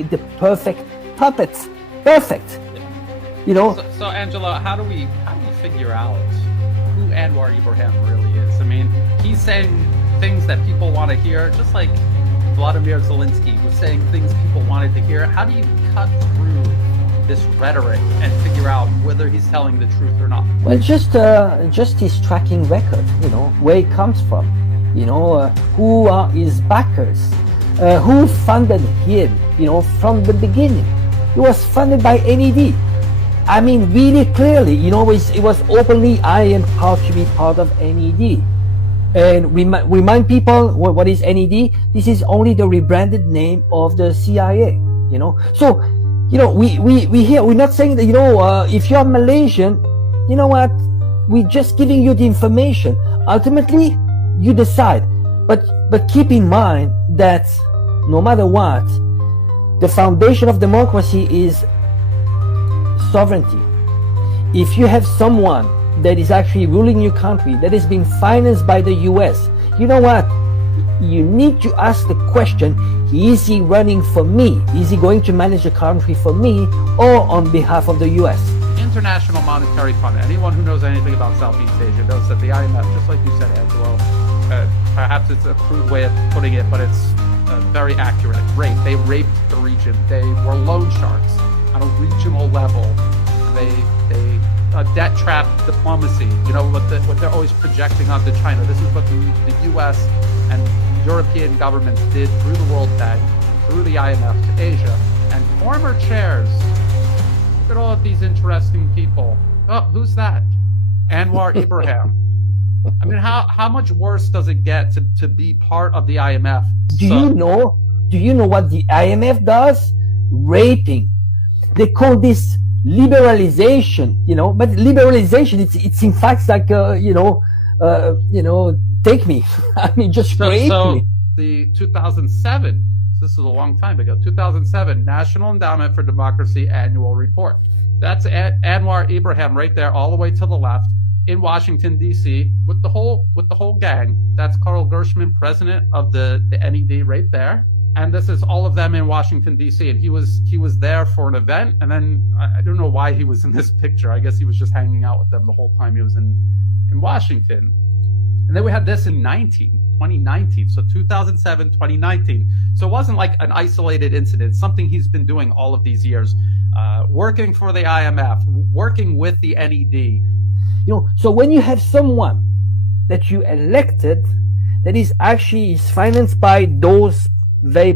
the perfect puppets. Perfect. You know. So Angelo, how do we figure out who Anwar Ibrahim really is? I mean, he's saying things that people want to hear, just like Vladimir Zelensky was saying things people wanted to hear. How do you cut through this rhetoric and figure out whether he's telling the truth or not? Well, just his tracking record, you know, where he comes from, you know, who are his backers, who funded him, you know, from the beginning. He was funded by NED. I mean, really clearly, you know, it was openly, I am proud to be part of NED. And remind people what is NED. This is only the rebranded name of the CIA, you know. So, you know, we hear, we're not saying that, you know, if you're Malaysian, you know what, we're just giving you the information. Ultimately, you decide. But keep in mind that no matter what, the foundation of democracy is sovereignty. If you have someone that is actually ruling your country, that is being financed by the US, you know what? You need to ask the question, is he running for me? Is he going to manage the country for me or on behalf of the US? International Monetary Fund, anyone who knows anything about Southeast Asia knows that the IMF, just like you said, Angelo, perhaps it's a crude way of putting it, but it's very accurate. Rape. They raped the region. They were loan sharks on a regional level. They debt trap diplomacy, you know, what they're always projecting onto China. This is what the US and European governments did through the World Bank, through the IMF to Asia. And former chairs, look at all of these interesting people. Oh, who's that? Anwar Ibrahim. I mean, how much worse does it get to be part of the IMF? Do you know what the IMF does? Raping. They call this liberalization, you know, but liberalization, it's in fact like, you know, take me. I mean, just rape me. The 2007, this is a long time ago, 2007 National Endowment for Democracy Annual Report. That's Anwar Ibrahim right there, all the way to the left in Washington, D.C. with the whole gang. That's Carl Gershman, president of the NED right there. And this is all of them in Washington, D.C. And he was there for an event. And then I don't know why he was in this picture. I guess he was just hanging out with them the whole time he was in Washington. And then we had this in 2019. So 2007, 2019. So it wasn't like an isolated incident. It's something he's been doing all of these years, working for the IMF, working with the NED. You know, so when you have someone that you elected that is financed by those very